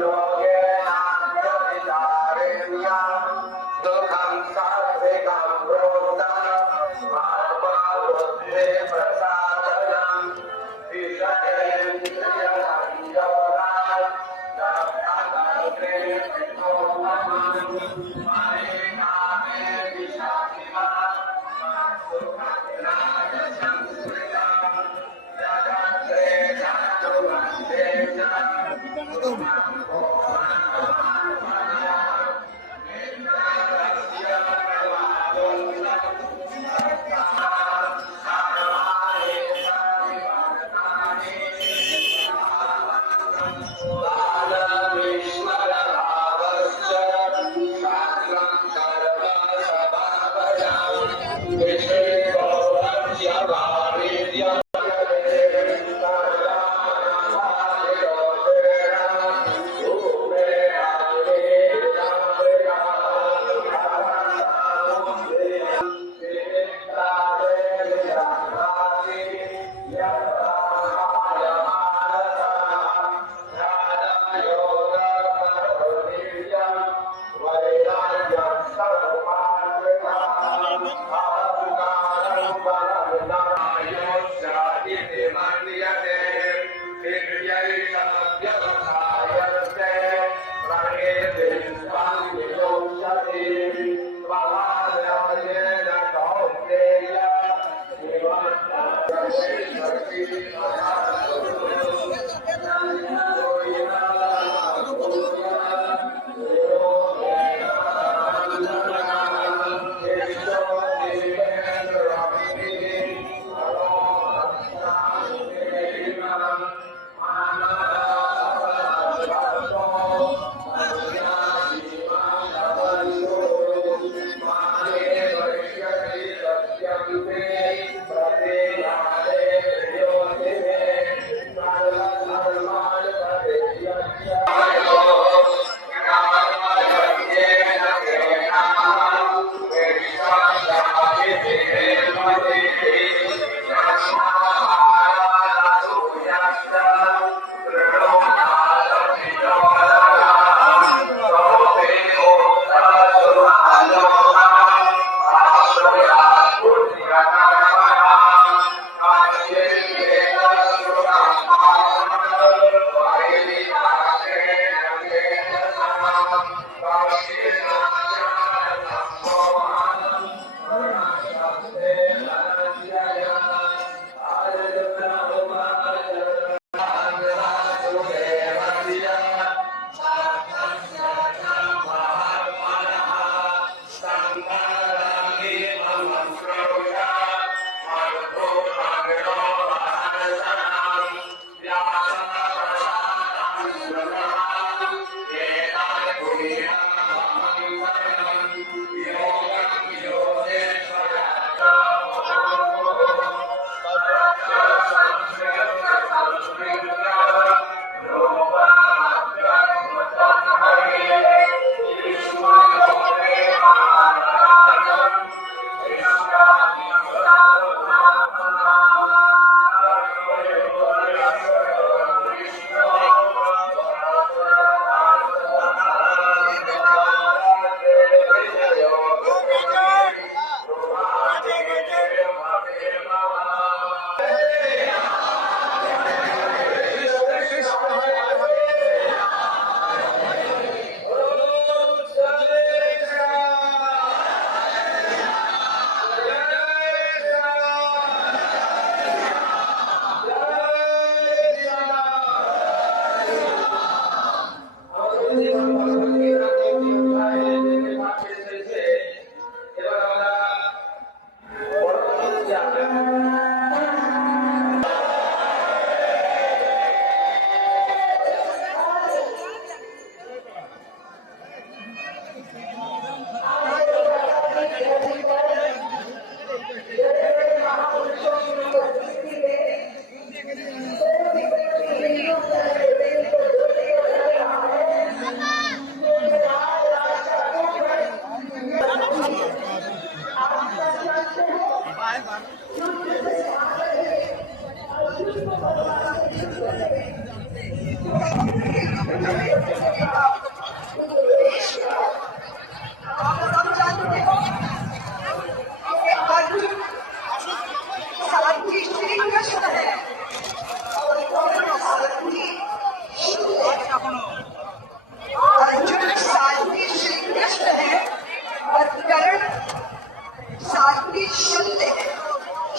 Yoga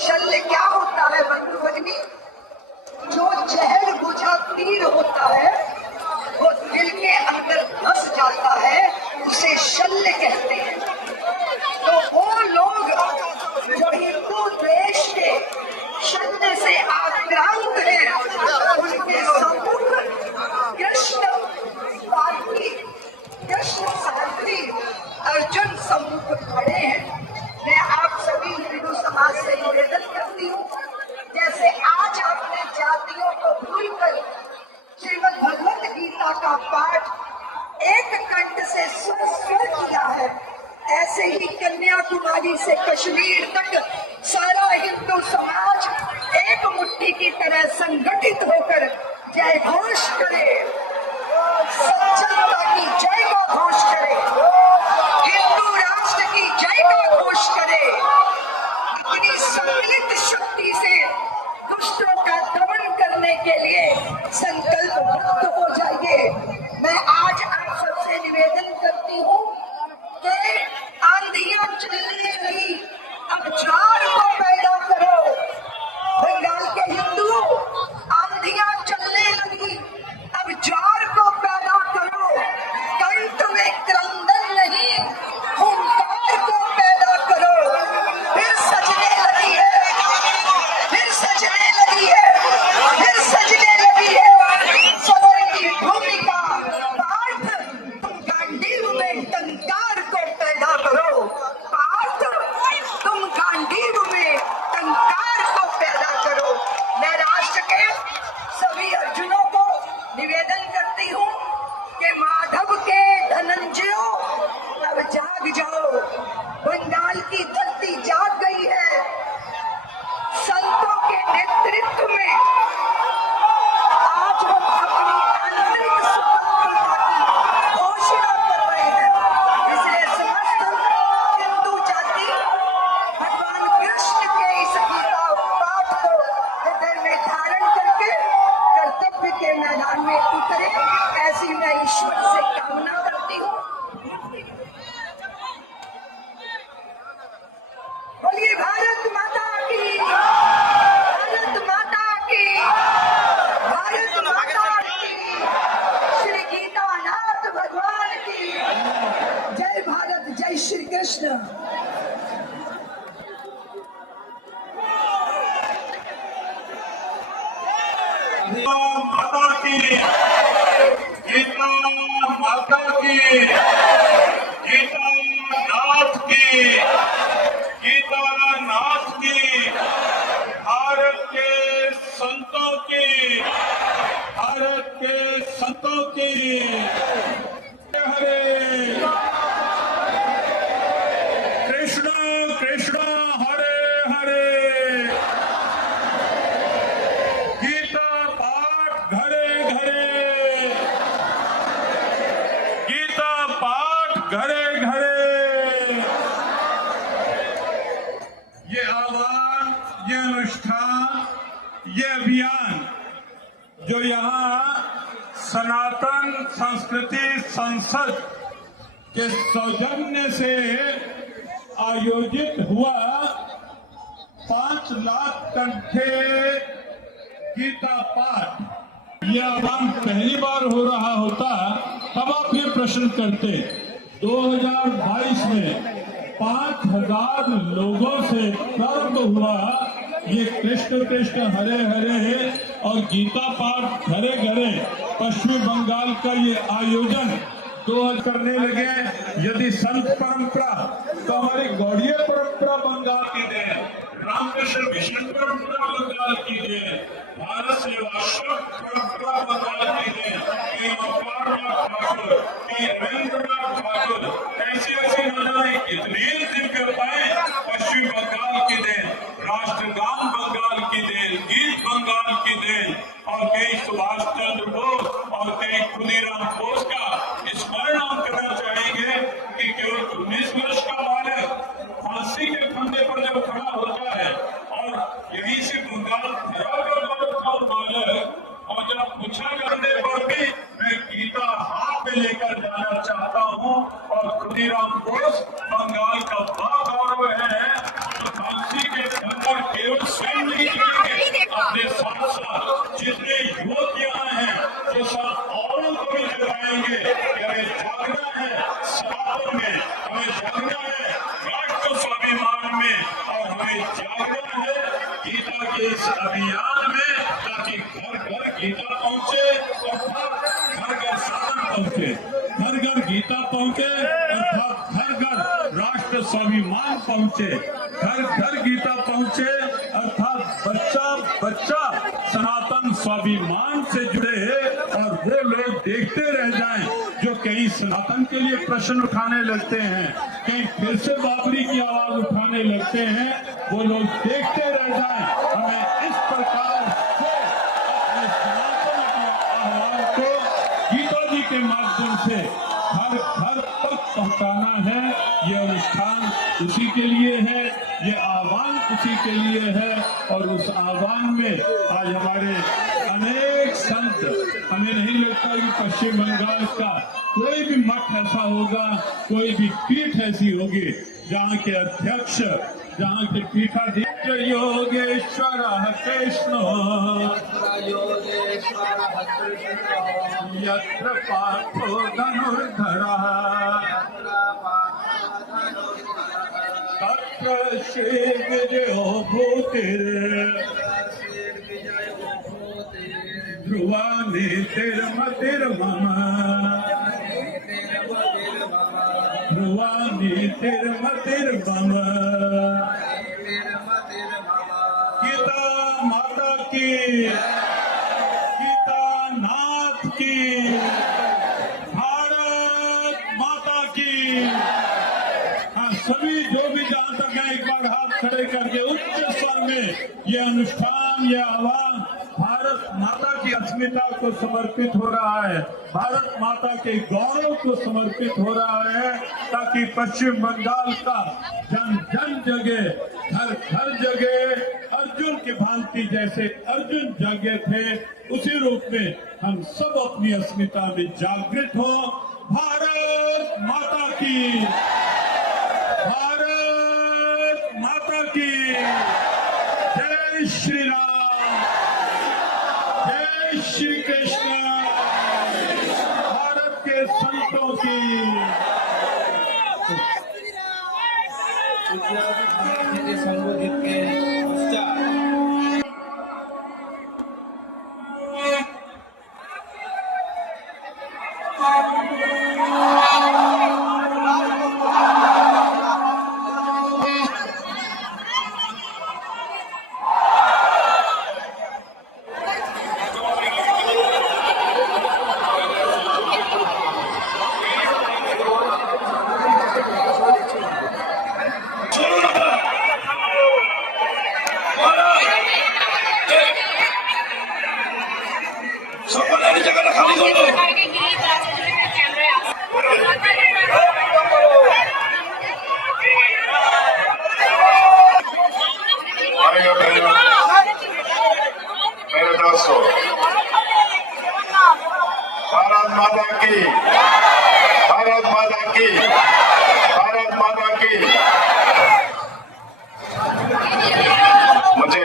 शल्य क्या होता है बंधु भगिनी? जो जहर बुझा तीर होता है वो दिल के अंदर धस जाता है, उसे शल्य कहते हैं। तो वो लोग जो हिंदू देश के शल्य से आक्रांत हैं, उनके सम्मुख कृष्ण सारथी अर्जुन सम्मुख खड़े हैं। मैं आप सभी हिंदू समाज से निवेदन करती हूँ, जैसे आज आपने जातियों को भूलकर श्रीमद् भगवत गीता का पाठ एक कंठ से सुर किया है, ऐसे ही कन्याकुमारी से कश्मीर तक सारा हिंदू समाज एक मुट्ठी की तरह संगठित होकर जय घोष करे, सच्चाई की जय का घोष करे, हिंदू राष्ट्र की जय का घोष करे, अपनी सम्मिलित शक्ति से दुष्टों का दमन करने के लिए संकल्पबद्ध हो जाइए। मैं आज आप सबसे निवेदन करती हूँ कि आंधियां चलने लगी, अब झाड़ को पैदा करो। बंगाल के हिंदू, आंधियां चलने लगी, अब झाड़ को पैदा करो। कंठ में क्रंदन नहीं, हुंकार को पैदा करो। फिर सजने लगी है, फिर सजने लगी है, फिर सजने लगी है सबर की भूमिका। पार्थ, तुम गांडीव में टंकार को पैदा करो। पार्थ, तुम गांडीव में टंकार को पैदा करो। मैं राष्ट्र के सभी अर्जुनों को निवेदन करती हूँ कि माधव के धनंजयो अब जाग जाओ। बंगाल की धरती जाग गई है। संतों के नेतृत्व में आज हम अपनी आंतरिक स्वतंत्रता की घोषणा कर रहे हैं। इसलिए समस्त हिंदू जाति भगवान कृष्ण के इस गीता पाठ को हृदय में धारण करके कर्तव्य के मैदान में उतरे, ऐसी मैं ईश्वर से कामना करती हूँ। बोलिए भारत माता की, भारत माता की, भारत माता की, श्री गीतानाथ भगवान की जय। भारत, जय श्री कृष्ण। माता की, गीता माता की, गीता नाथ की, गीता नाथ की, भारत के संतों की, भारत के संतों की। हरे कृष्ण कृष्ण हरे हरे। गीता पाठ घरे घरे, गीता पाठ घरे घरे। ये आह्वान, ये अनुष्ठान, ये अभियान जो यहाँ सनातन संस्कृति संसद के सौजन्य से आयोजित हुआ 5 लाख कंठे गीता पाठ, यह आह्वान पहली बार हो रहा होता तब आप ये प्रश्न करते। 2022 में 5000 लोगों से प्रारंभ हुआ ये कृष्ण कृष्ण हरे हरे और गीता पाठ घरे घरे पश्चिमी बंगाल का ये आयोजन 2000 करने लगे। यदि संत परंपरा तो हमारी गौड़ीय परंपरा बंगाल की देन, रामकृष्ण मिशन परंपरा बंगाल की देन, भारत सेवाश्रम परंपरा बंगाल की देन, ठाकुर, नरेंद्रनाथ ठाकुर, ऐसी ऐसी न जाने कितनी दिव्यताएं पश्चिम बंगाल की देन। के इस अभियान में, ताकि घर घर गीता पहुंचे अर्थात घर घर साधन पहुंचे, घर घर गीता पहुंचे अर्थात घर घर राष्ट्र स्वाभिमान पहुंचे, घर घर गीता पहुंचे अर्थात बच्चा बच्चा सनातन स्वाभिमान से जुड़े और वो लोग देखते रह जाएं जो कहीं सनातन के लिए प्रश्न उठाने लगते हैं, कहीं फिर से बाबरी की आवाज उठाने लगते हैं, वो लोग देखते रह जाएं। हमें इस प्रकार से अपने सनातन के आह्वान को गीता जी के माध्यम से हर घर तक पहुंचाना है। ये अनुष्ठान उसी के लिए है, ये आह्वान उसी के लिए है और उस आह्वान में आज हमारे अनेक संत, हमें नहीं लगता कि पश्चिम बंगाल का कोई भी मठ ऐसा होगा, कोई भी पीठ ऐसी होगी जहाँ के अध्यक्ष, जहाँ के पीठाधीश योगेश्वर कृष्ण यत्र पार्थो धनुर्धरः तत्र श्री विजयो भूतिर् ध्रुवा नीतिर्मतिर्मम ध्रुवा नीतिर्मतिर्मम। गीता माता की, गीता नाथ की, भारत माता की। हाँ, सभी जो भी जहाँ तक है एक बार हाथ खड़े करके उच्च स्वर में ये अनुष्ठान, ये आह्वान भारत माता की अस्मिता को समर्पित हो रहा है, भारत माता के गौरव को समर्पित हो रहा है, ताकि पश्चिम बंगाल का जन जन जगह, घर घर जगह अर्जुन की भांति जैसे अर्जुन जागे थे, उसी रूप में हम सब अपनी अस्मिता में जागृत हो। भारत माता की, भारत माता की जय श्री राम, जय श्री कृष्ण, भारत के संतों की। संबोधित के पश्चात मेरे दोस्तों, भारत माता की, भारत माता की, भारत माता की। मुझे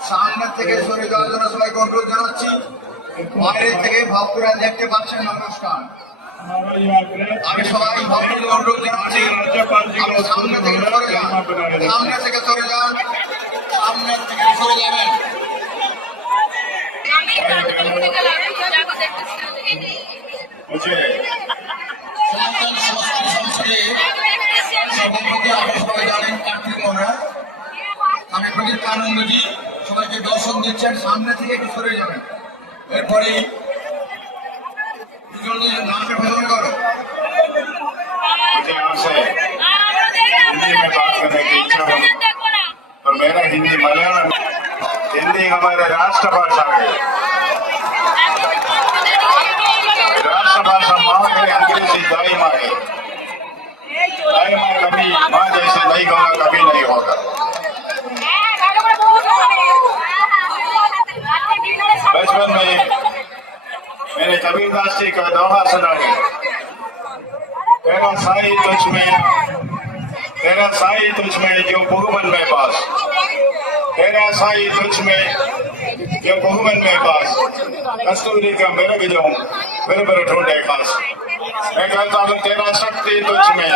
সামনে থেকে সরে যাওয়ার জন্য সবাইকে অনুরোধ জানাচ্ছি। বাইরে থেকে ভক্তরা দেখতে পাচ্ছেন অনুষ্ঠান। আমি সবাই ভক্তদের অনুরোধ জানাচ্ছি, সামনে থেকে সরে যান, সামনে থেকে সরে যান, সামনে থেকে সরে যাবেন। সনাতন সংস্কৃতি সংসদে সভাপতি আপনারা সবাই জানেন কার্তিক মহারাজ, আমি প্রদীপ আনন্দজি সবাইকে দর্শন দিচ্ছেন। সামনে থেকে একটু সরে যাবেন। এরপরে নামকে ভজন করো। तो मेरा हिंदी मलयालम, हिंदी हमारे राष्ट्रभाषा है, राष्ट्रभाषा माँ है, अंग्रेजी दाई माँ है। दाई माँ कभी माँ जैसे नहीं होगा, कभी नहीं होगा। बचपन में मैंने कबीरदास जी का दोहा सुना है, तेरा साई तुझ में जो भगवन में पास, तेरा साई तुझ में जो भगवन में पास, कस्तूरी का मेरे भी जाऊं मेरे ढूंढे खास। मैं कहता हूँ तेरा शक्ति तुझ में,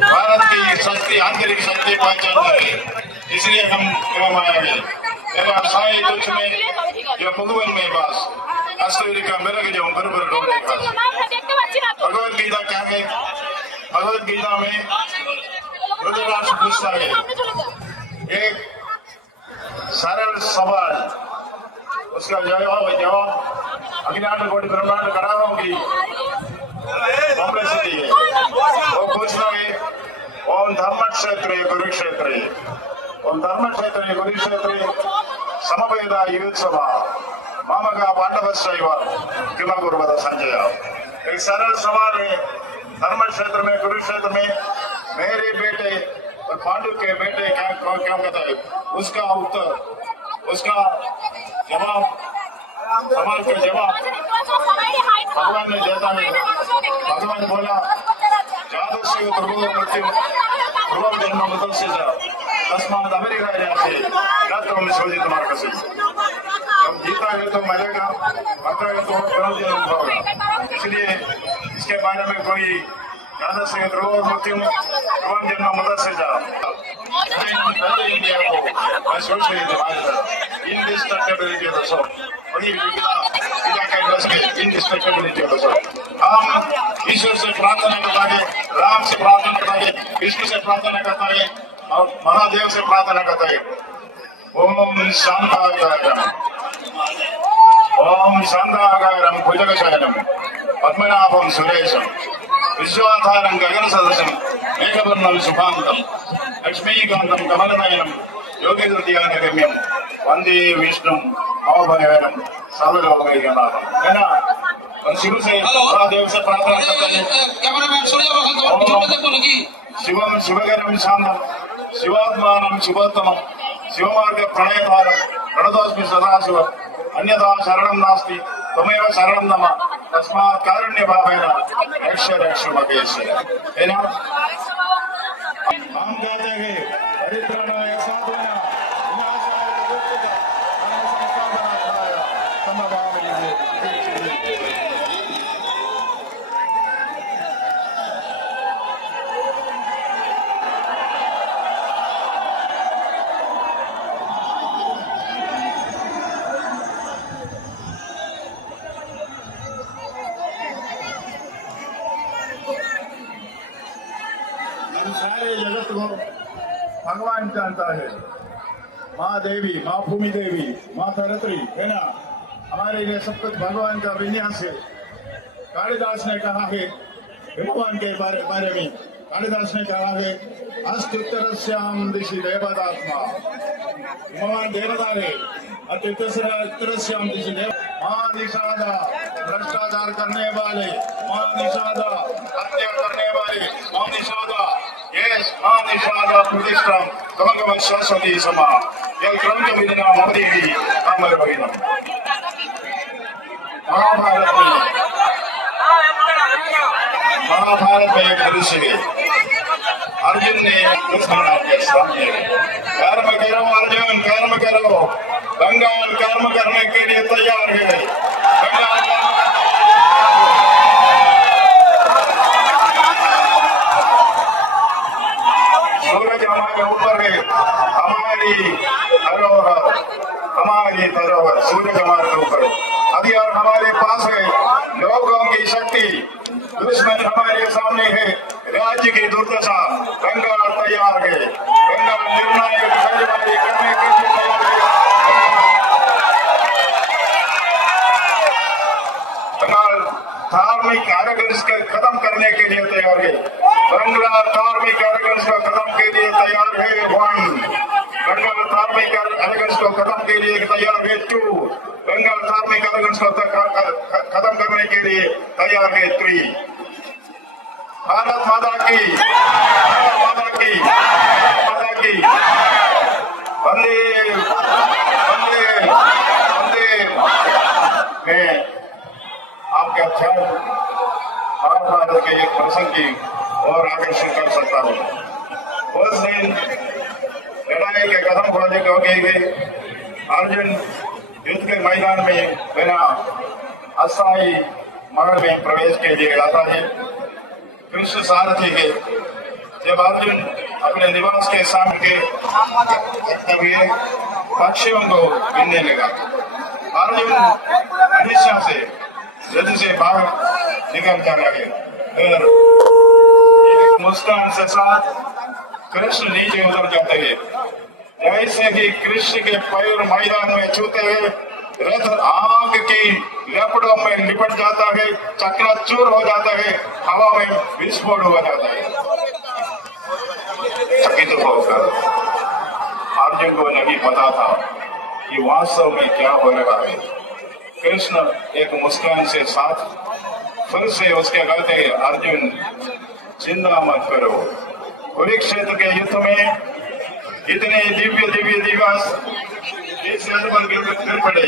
भारत की शक्ति आंतरिक शक्ति पहचान है, इसलिए हम एवं आए। तेरा साई तुझ में जो भगवन में पास, कस्तूरी का मेरे भी जाऊं मेरे ढूंढे खास। भगवद गीता क्या है? भगवद गीता में धृतराष्ट्र पूछता है एक सरल सवाल, उसका जवाब अज्ञात कोटि ब्रह्मांड कराओ की कॉम्प्लेक्सिटी है। वो पूछता है ओम धर्म क्षेत्र कुरुक्षेत्र, ओम धर्म क्षेत्र कुरुक्षेत्र समवेदा युत्सवा मामका पांडवश्चैव किम कुर्वत संजय। एक सरल सवाल है, धर्म क्षेत्र में कुरुक्षेत्र में मेरे बेटे और पांडु के बेटे क्या कहता है, उसका उत्तर, उसका जवाब, सवाल का जवाब भगवान ने देता है। भगवान बोला जादस्य ध्रुव जन्म मुदस्य तस्मात अमेरिका शोधित मार्कसी। जब जीता है तो मरेगा, मरता है तो पुनर्जन्म होगा। इसलिए इसके बारे में कोई जादस्य ध्रुव मृत्यु ध्रुव जन्म मुदस्य इंडिया को मैं सोच रही थी इंडिस्ट्रक्टेबिलिटी ऑफ द सोल, वही पिता के दस में इंडिस्ट्रक्टेबिलिटी ऑफ द सोल। हम ईश्वर से प्रार्थना करता है, राम से प्रार्थना करता है, विष्णु से प्रार्थना करता है और महादेव से प्रार्थना करता है। ओम शांताकारम, ओम शांताकारम भुजगशयनम पद्मनाभम सुरेशम विश्वाधारं गगन सदृशं मेघवर्णं शुभांगं लक्ष्मीकांतं कमलनयनं योगीन्द्रध्यानगम्यं वंदे विष्णुं भवभयहरं सर्वलोकैकनाथं। है ना? और शिव से महादेव से प्रार्थना करते हैं शिवम शिवगरं शांतं शिवात्मानं शिवोत्तमं शिवमार्ग प्रणयधारं प्रणतोऽस्मि सदाशिव अन्यथा शरणं नास्ति त्वमेव शरणं मम तस्मात् कारुण्य भावेन रक्ष रक्ष महेश्वर। है ना? हम कहते हैं परित्राणाय साधुनां विनाशाय दुष्कृतां धर्मसंस्थापनार्थाय समभावयामि। सारे जगत को भगवान जानता है। माँ देवी, माँ भूमि देवी, माँ धरत्री, है ना? हमारे लिए सब कुछ भगवान का विन्यास है। कालिदास ने कहा है भगवान के बारे में, कालिदास ने कहा है अस्तुत्तरस्याम दिशि देवतात्मा, भगवान देवदार है। अत्युत्तरस्याम दिशि देव, माँ निषादा भ्रष्टाचार करने वाले, माँ निषादा हत्या करने वाले, माँ निषादा यस माँ निषादा प्रतिष्ठा कमल सरस्वती समा यह क्रम विदना मोदी अमर भगिना। महाभारत में एक मनुष्य है, अर्जुन ने कृष्ण के सामने कर्म करो अर्जुन कर्म करो, बंगाल कर्म करने के लिए तैयार है। सूरज हमारे ऊपर है, हमारी धरोहर सूरज हमारे ऊपर, हथियार हमारे पास है, लोगों की शक्ति, दुश्मन हमारे सामने है, राज्य की दुर्दशा, बंगाल तैयार है, बंगाल निर्णायक कार्यवाही करने के लिए तैयार है, बंगाल धार्मिक एरोगेंस को खत्म करने के लिए तैयार है, बंगाल धार्मिक एरोगेंस को खत्म के लिए तैयार है। बंगाल धार्मिक एरोगेंस को खत्म के लिए तैयार है। बंगाल धार्मिक एरोगेंस को खत्म करने के लिए तैयार है। भारत माता की, भारत माता की, भारत माता की, वंदे वंदे वंदे। मैं महाभारत के एक प्रसंग की और आकर्षण कर सकता हूँ। उस दिन लड़ाई के कदम खोलने को गए अर्जुन युद्ध के मैदान में बिना अस्थायी महल में प्रवेश के लिए जाता है। कृष्ण सारथी के जब अर्जुन अपने निवास के सामने तभी पक्षियों को गिनने लगा। अर्जुन हमेशा से युद्ध से बाहर निकल जा लगे। फिर एक मुस्कान से साथ कृष्ण नीचे उतर जाते हैं। जैसे ही कृष्ण के पैर मैदान में छूते हुए रथ आग की लपटों में लिपट जाता है, चकनाचूर हो जाता है, हवा में विस्फोट हो जाता है। चकित होकर अर्जुन को नहीं पता था कि वास्तव में क्या हो रहा है। कृष्ण एक मुस्कान से साथ फिर से उसके कहते, अर्जुन चिंता मत करो, कुरुक्षेत्र के युद्ध में इतने दिव्य दिव्य दिवस इस रथ पर गिर पड़े,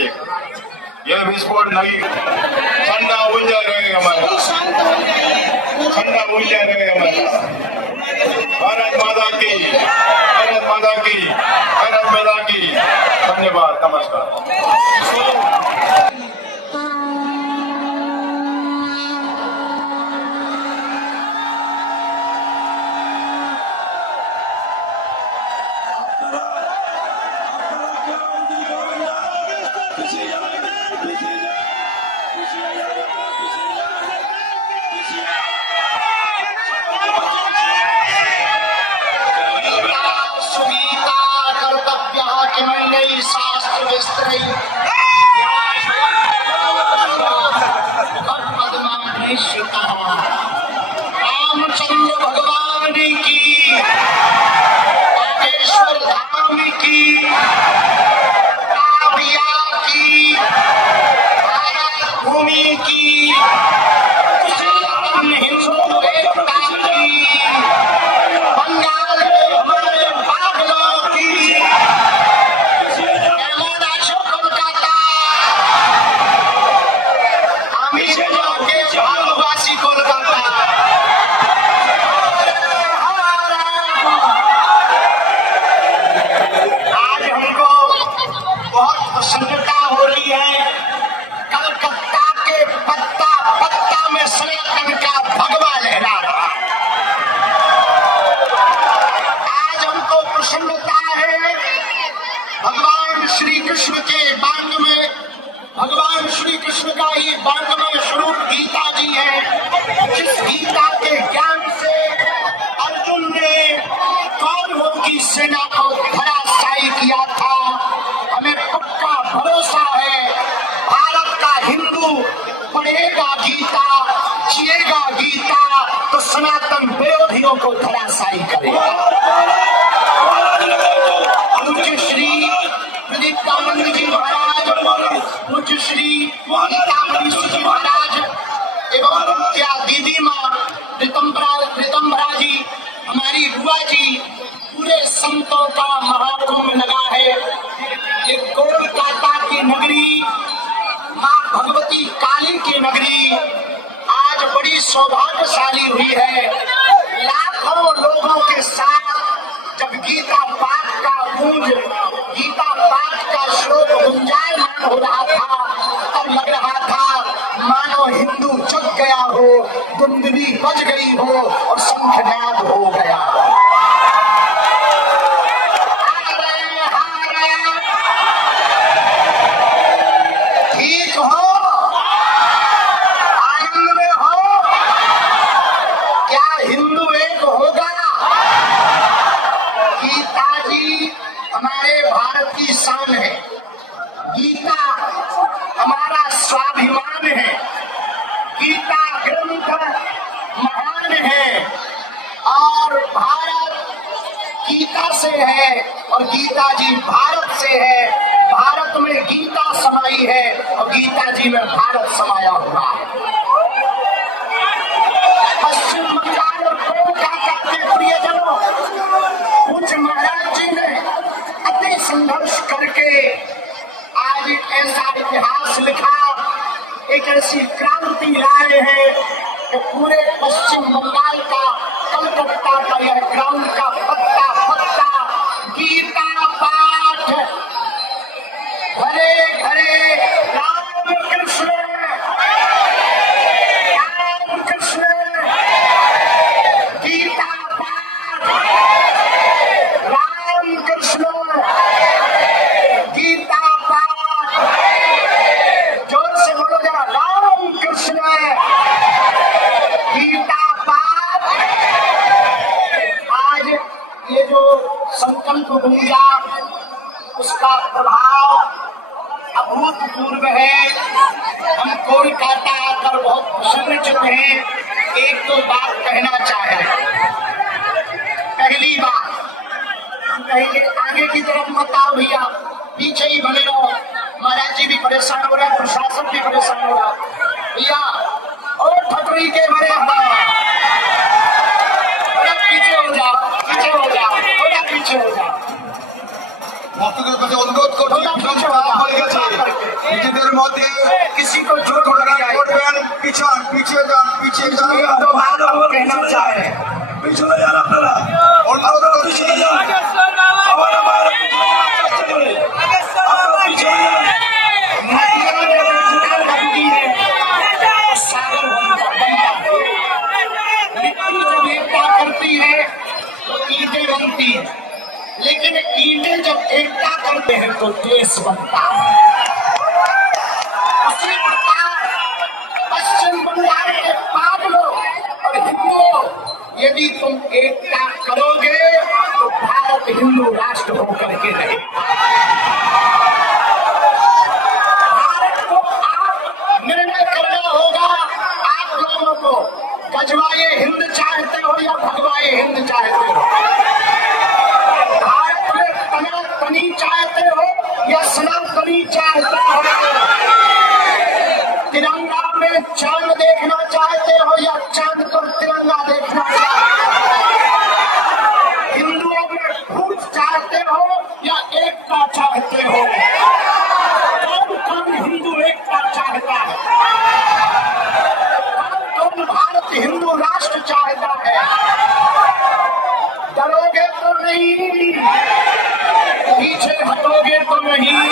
यह विस्फोट नहीं, ठंडा उलझा रहेगा हमारा, ठंडा उलझा रहेगा हमारा। भारत माता की, भारत माता की, भारत माता की। धन्यवाद, नमस्कार। सुगीता कर्तव्य किमन्यै शास्त्र विस्तरै रामचंद्र भगवान की, बागेश्वर धाम की, काव्या की, भारत भूमि की, हिंदू एकता की, बंगाल में हमारे बादलों की, कोलकाता, अमीर के भारतवासी कोलकाता। आज हमको बहुत प्रसन्नता हो रही है। कलकत्ता के पत्ता पत्ता में सनातन का भगवा लहरा रहा। आज हमको प्रसन्नता है भगवान श्री कृष्ण के बांग में, भगवान श्री कृष्ण का ही बांगमय स्वरूप गीता जी है। जिस गीता के ज्ञान से अर्जुन ने कौरवों की सेना को धराशायी किया था, हमें पक्का भरोसा है भारत का हिंदू पढ़ेगा गीता, जिएगा गीता, तो सनातन विरोधियों को धराशायी करेगा। पूज्य श्री प्रदीप्तानंद जी महाराज, पूज्य श्री गीतामणि जी महाराज एवं क्या दीदी माँ रितंबरा जी, हमारी बुआ जी, पूरे संतों का महाकुंभ लगा है। ये कोलकाता की नगरी, माँ भगवती काली की नगरी आज बड़ी सौभाग्यशाली हुई है। लाखों लोगों के साथ जब गीता पाठ का गूंज, गीता पाठ का श्लोक गुंजायमान हो रहा था, तब लग रहा था मानो हिंदू जग गया हो, कुंडली बज गई हो और शंखनाद हो गया। ठीक हो, आनंद में हो, क्या हिंदू एक होगा? गीता जी हमारे भारत की शान है, गीता हमारा स्वाभिमान है, गीता ग्रंथ महान है और भारत गीता से है और गीता जी भारत से है। भारत में गीता समाई है और गीता जी में भारत समाया हुआ है। पश्चिम बंगाल और कोलकाता के प्रियजनों, पूज्य महाराज जी ने अति संघर्ष करके आज ऐसा इतिहास लिखा, एक ऐसी क्रांति लाए हैं कि पूरे पश्चिम बंगाल का, कलकत्ता का यह ग्राउंड का पत्ता पत्ता गीता पाठ घरे घरे राम कृष्ण गीता पाठ राम कृष्ण गीता पाठ। जोर से बोलो जरा, राम कृष्ण गीता पाठ। आज ये जो संकल्प गूंजा उसका प्रभाव अभूतपूर्व है। हम कोलकाता आकर बहुत प्रसन्नचित्त हैं। एक तो बात कहना चाहे। पहली बात, कहेंगे आगे की तरफ मत आओ भैया, पीछे ही बने रहो। महाराज जी भी परेशान हो रहा है, प्रशासन भी परेशान हो रहा है। भैया और ठटरी के बड़े पीछे हो जाओ, पीछे हो जाओ, थोड़ा पीछे हो जाओ। ভক্তদের কাছে অনুরোধ করছি, ভীষণ চাপ হয়ে গেছে, নিজেদের মধ্যে किसी को चोट ঝগড়া लग जाए করবেন, পিছিয়ে যান, পিছিয়ে যান। तो बात हम कहना चाहे। পিছনে যান আপনারা, অনুরোধ করছি, পিছনে যান, আবার আবার পিছনে যান, আপনারা পিছনে যান। नदियों में जुटान बनती है, सागर बनता है। मिट्टी जब एकता करती है तो ईंटें बनती है, लेकिन ईंटें जब एकता करते हैं तो देश बनता है। उसी प्रकार पश्चिम बंगाल के पागलों और हिंदुओं, यदि तुम एकता करोगे तो भारत हिंदू राष्ट्र होकर के रहेगा। भारत को आप निर्णय करना होगा, आप लोगों को गजवाए हिंद चाहते हो या भगवाए हिंद चाहते हो, भारत में तनातनी चाहते हो या सनातनी चाहते हो, तिरंगा में चांद देखना चाहते हो या चांद पर तिरंगा देखना चाहते हो, हिंदुओं में फूट चाहते हो या एकता चाहते हो। कौन हिंदू एकता चाहता है? कौन भारत हिंदू राष्ट्र चाहता है? डरोगे तो नहीं, पीछे हटोगे तो नहीं,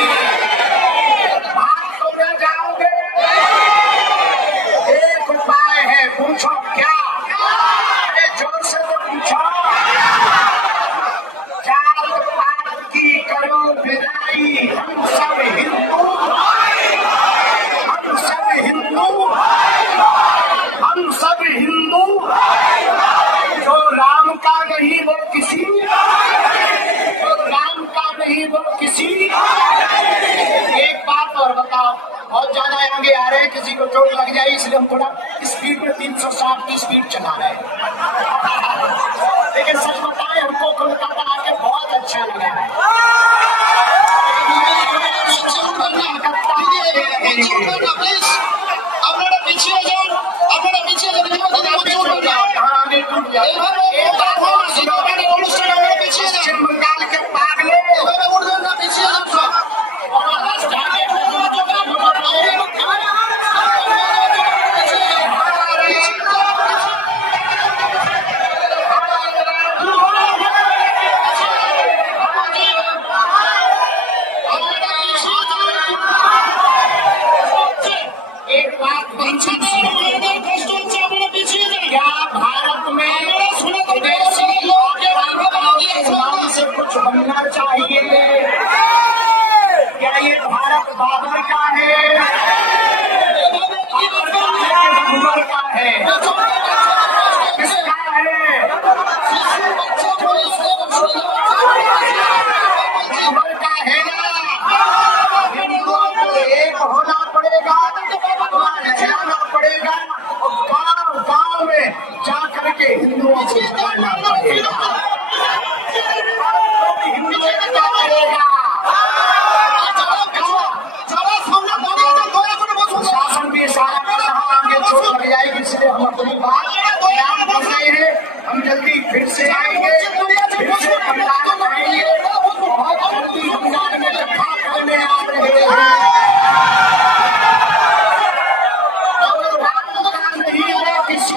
भाग तो न जाओगे। एक उपाय है, पूछो क्या? अरे जोर से तो पूछो। जात पात की करो विदाई, हम सब हिंदू, हम सब हिंदू, हम सब हिंदू। जो राम का नहीं वो किसी, जो राम का नहीं वो किसी। एक बात और बताओ, बहुत ज्यादा आगे आ रहे हैं, किसी को चोट लग जाए इसलिए हम थोड़ा स्पीड में 360 की स्पीड चला रहे हैं। लेकिन सच बताएं, हमको कोलकाता आके बहुत अच्छा लगा है। আপনারা পিছিয়ে যান, আপনারা পিছিয়ে যান, कहाँ आगे टूट जाए। एक बात और सुनो, मैंने অনুষ্ঠান আমরা পিছিয়ে যান। पश्चिम बंगाल के पागले এভাবে উঠবেন না, পিছিয়ে যান সব। एक बात क्या भारत में विदेशी लोग से कुछ बनना चाहिए? क्या ये भारत बाबर का है, अकबर का है, किसका है? अकबर का है ना। हिंदुओं को एक होना पड़ेगा, जाना पड़ेगा, और गांव गांव में जा करके हिंदुओं को जगाना पड़ेगा। हिंदू क्या करेगा? शासन भी इशारा कर रहा, आगे छोड़ लग जाएगी, इसलिए हम अपनी बात बयान कर रहे हैं। हम जल्दी फिर से आएंगे, फिर से बंगाल आएंगे, बहुत जल्दी बंगाल में इकट्ठा करने आ रहे हैं। और बात नहीं है किसी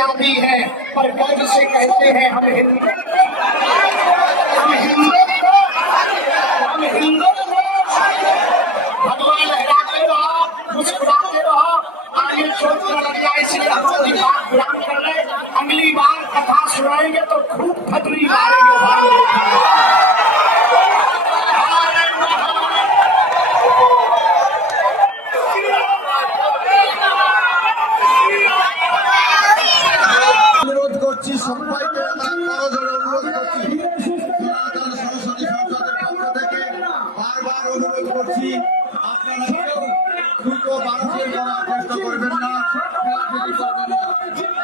आदि हैं, पर गर्व से कहते हैं हम हिंदू, हम हिंदू, हम हिंदू। भगवान लहराते रहो, मुस्कुराते रहो, आगे चोट न लग जाए इसलिए हम दिमाग बुलंद कर रहे। अगली बार कथा सुनाएंगे तो खूब फटरी मारेंगे। অনুরোধ করছি সবাইকে, আমরা করজোড়ে অনুরোধ করছি, সনাতন সরস্বতী সংসদের পক্ষ থেকে বারবার অনুরোধ করছি, আপনারা কেউ দ্রুত মানুষের করার চেষ্টা করবেন না, খেলাখেলি করবেন না,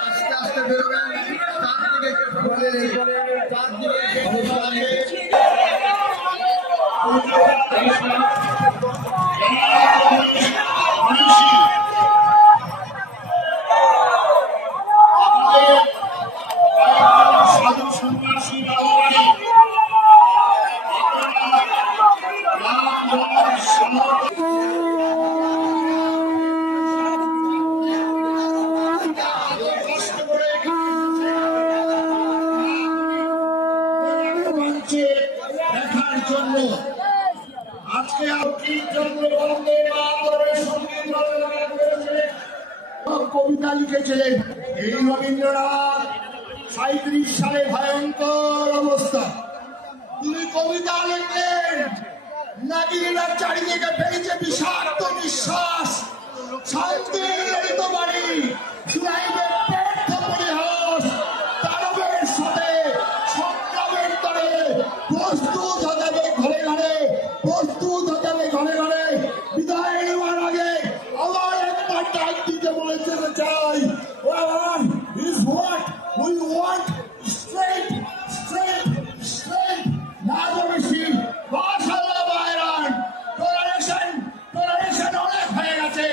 আস্তে আস্তে বেরোবেন, চারদিকে সাধু সন্ন্যাসী বাবুরানি কষ্ট করে মঞ্চে দেখার জন্য আজকে আপনির জন্য বন্দে মাতরমের সঙ্গীত রচনা করেছিলেন, কবিতা লিখেছিলেন। এই রবীন্দ্রনাথ 37 সালে ভয়ঙ্কর অবস্থা, তিনি কবিতা লিখলেন, নদীর চারিদিকে ফেলেছে বিষাক্ত নিঃশ্বাস, শান্তির ললিত বাড়ি, সুরাইবে ব্যর্থ পরিহাস, দানবের সাথে সংগ্রামের তরে প্রস্তুত হতে হবে ঘরে ঘরে, প্রস্তুত হতে হবে ঘরে ঘরে। বিদায় নেওয়ার আগে আবার একবার ডাক দিতে বলেছে চাই, is what we want, strength, strength, strength, not a machine. মাশাআল্লাহ বাইরান, toleration, toleration অনেক হয়ে গেছে।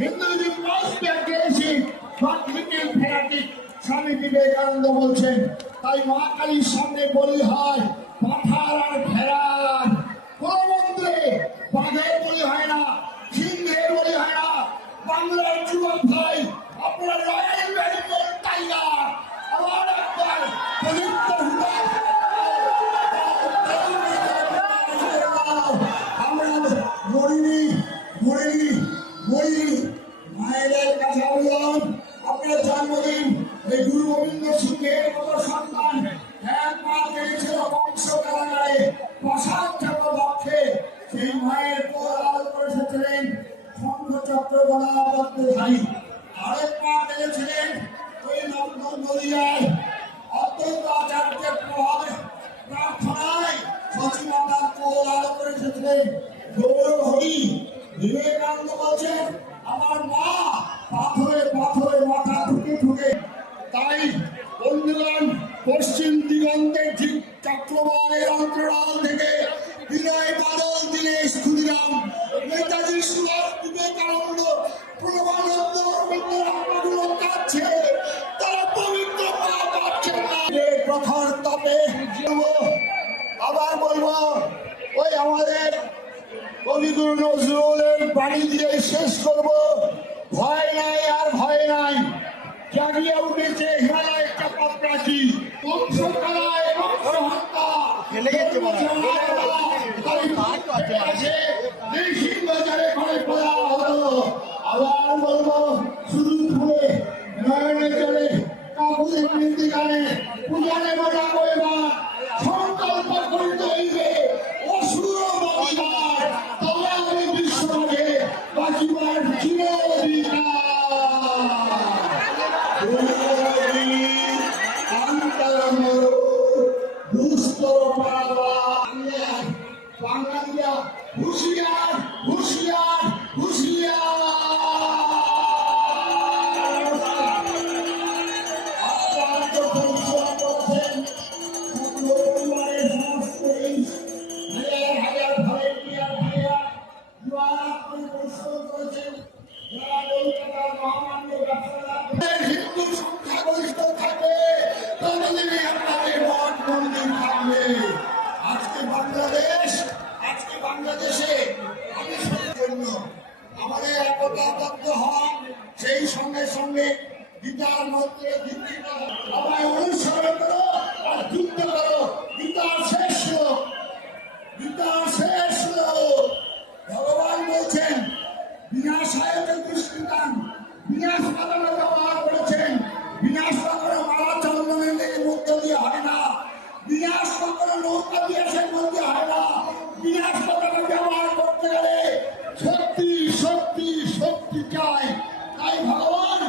Hinduism must be aggressive, not little fanatic, Swami Vivekananda বলছেন। তাই মা কালীর সামনে বলি হয় পাঠার আর ভেড়ার, কোন মন্ত্রে বাঘের বলি হয় না, সিংহের বলি হয় না। বাংলার যুবক ভাই, আপনারা রয়্যাল বেঙ্গল টাইগার, আবার একবার পবিত্র হুদার আমরা মরিনি মরিনি মরিনি। মায়েদের কাছে আবেদন, আপনার জন্মদিন এই গুরু গোবিন্দ সিংহের মতো সন্তান একবার গিয়েছিল বংশ কারাগারে প্রসাদ চক্রবর্তী, সেই মায়ের পর লাল করে এসেছিলেন শঙ্খ চক্র গণাবদ্ধ ভাই। আরেকবার গিয়েছিলেন ওই নদিয়ায় অত্যন্ত আচার্যের প্রভাবে প্রার্থনায় সচিমাতার কোল আলো করে এসেছিলেন গৌর হরি। বিবেকানন্দ বলছেন আমার মা পাথরে পাথরে মাথা ঠুকে ঠুকে। তাই বন্ধুগণ, পশ্চিম দিগন্তের ঠিক চক্রবালের অন্তরাল থেকে বিনয় বাদল, দীনেশ ক্ষুদিরাম, নেতাজি সুভাষ, বিবেকানন্দ, প্রণবানন্দ, রবীন্দ্রনাথগুলো কাছে তারা পবিত্র পা পাচ্ছেন না। প্রখর তাপে আবার বলবো, ওই আমাদের কবিগুরু নজরুলের বাণী দিয়ে শেষ করব। ভয় নাই আর ভয় নাই, জাগিয়ে উঠেছে হিমালয় চাপা প্রাচী, বংশকালায় বংশহত্যা বাজারে ঘরে পড়া হলো। আবার বলবো, শুধু ফুলে নয়নে চলে কাকুদের বৃদ্ধি গানে পূজারে মোটা কইবার সংকল্প করিতে হইবে অসুর বলিবার, তবে আমি বিশ্বকে বাঁচিবার চিরদিন। বাঙালিরা হুঁশিয়ার হুঁশিয়ার হুঁশিয়ার। আপনারা তো পরিশ্রম করেছেন, পরিবারের সমস্ত হাজার হাজার ভলেন্টিয়ার ভাইরা পরিশ্রম করেছেন, যারা কলকাতার মহামান্য ব্যবসাদার হিন্দু সংখ্যাগরিষ্ঠ থাকে ততদিনই আপনাদের মঠ মন্দির থাকবে। আজকে বাংলাদেশে জন্য আমাদের একতাবদ্ধ হওয়া, সেই সঙ্গে সঙ্গে গীতার মধ্যে দীক্ষিত আমায় অনুসরণ করো আর যুদ্ধ করো। গীতার শেষ শ্লোক, গীতার শেষ শ্লোক। ভগবান বলছেন বিনাশায় দুষ্কৃতাম, বিনাশ পালনে ব্যবহার করেছেন। বিনাশ পালনে মালা চন্দনের মধ্য দিয়ে হয় না, বিনাশ পালনে নৌকা বিনাশের মধ্যে হয় না। বিনাশ পালনে ব্যবহার করতে গেলে শক্তি শক্তি শক্তি চাই। তাই ভগবান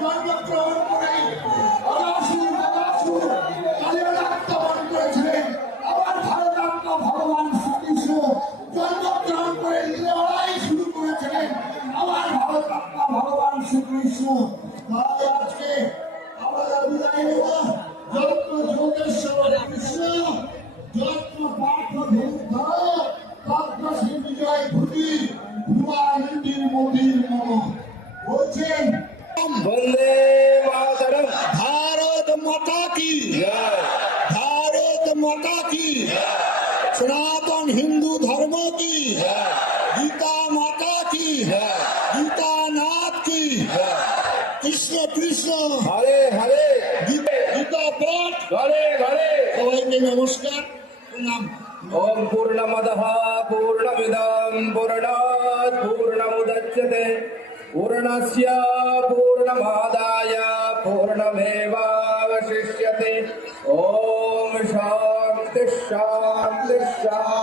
জন্মগ্রহণ করে অগাসুর কালের আক্রমণ করেছিলেন। আবার ভারতাত্ম ভগবান শ্রীকৃষ্ণ জন্মগ্রহণ করে লড়াই শুরু করেছিলেন। আবার ভারতাত্ম ভগবান শ্রীকৃষ্ণ। তাই আজকে আমরা বিদায় নেব। যত্ন যোগেশ্বর কৃষ্ণ, যত্ন পার্থ ধর, তত্র শ্রী বিজয় ঘুটি, ভুয়া নিন্দির মোদীর মম। বলছেন বন্দে মাতরম। भारत माता की भारत माता की सनातन हिंदू धर्म की गीता माता की गीता नाथ की कृष्ण कृष्ण হরে হরে गीता पाठ ঘরে ঘরে। সবাইকে নমস্কার প্রণাম। ওম পূর্ণমদঃ পূর্ণমিদং পূর্ণাৎ পূর্ণমুদচ্যতে পূর্ণস্য পূর্ণমাদায় পূর্ণমেবাবশিষ্যতে। ওম শান্তি শান্তি শান্তি।